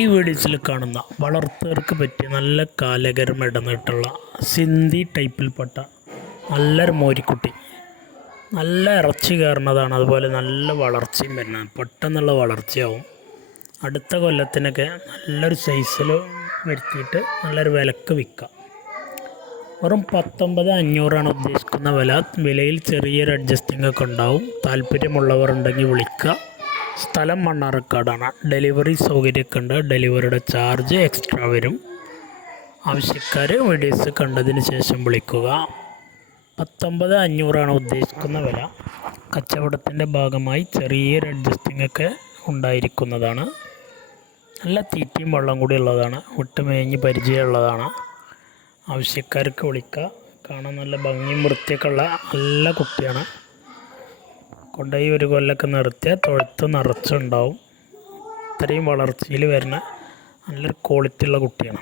ഈ വീഡിയോസിൽ കാണുന്ന വളർത്തുകാർക്ക് പറ്റിയ നല്ല കാലകരം ഇടന്നിട്ടുള്ള സിന്ധി ടൈപ്പിൽപ്പെട്ട നല്ലൊരു മോരിക്കുട്ടി. നല്ല ഇറച്ചി കയറുന്നതാണ്, അതുപോലെ നല്ല വളർച്ചയും വരുന്നതാണ്. പെട്ടെന്നുള്ള വളർച്ചയാവും. അടുത്ത കൊല്ലത്തിനൊക്കെ നല്ലൊരു സൈസിൽ വരുത്തിയിട്ട് നല്ലൊരു വിലക്ക് വിൽക്കാം. വെറും 19,500 ഉദ്ദേശിക്കുന്ന വില. വിലയിൽ ചെറിയൊരു അഡ്ജസ്റ്റിംഗ് ഒക്കെ ഉണ്ടാവും. താല്പര്യമുള്ളവർ ഉണ്ടെങ്കിൽ വിളിക്കുക. സ്ഥലം മണ്ണാർക്കാടാണ്. ഡെലിവറി സൗകര്യമൊക്കെ ഉണ്ട്. ഡെലിവറിയുടെ ചാർജ് എക്സ്ട്രാ വരും. ആവശ്യക്കാർ വീഡിയോസ് കണ്ടതിന് ശേഷം വിളിക്കുക. 19,500 ഉദ്ദേശിക്കുന്ന വില. കച്ചവടത്തിൻ്റെ ഭാഗമായി ചെറിയൊരു അഡ്ജസ്റ്റിംഗ് ഒക്കെ ഉണ്ടായിരിക്കുന്നതാണ്. നല്ല തീറ്റയും വെള്ളം കൂടി ഉള്ളതാണ്. വിട്ട് മേഞ്ഞ് പരിചയമുള്ളതാണ്. ആവശ്യക്കാർക്ക് വിളിക്കുക. കാണാൻ നല്ല ഭംഗിയും വൃത്തിയൊക്കെ ഉള്ള നല്ല കുട്ടിയാണ്. കൊണ്ടുപോയി ഒരു കൊല്ലമൊക്കെ നിർത്തിയാൽ തൊഴുത്ത് നിറച്ചുണ്ടാവും. ഇത്രയും വളർച്ചയിൽ വരുന്ന നല്ലൊരു ക്വാളിറ്റി ഉള്ള കുട്ടിയാണ്.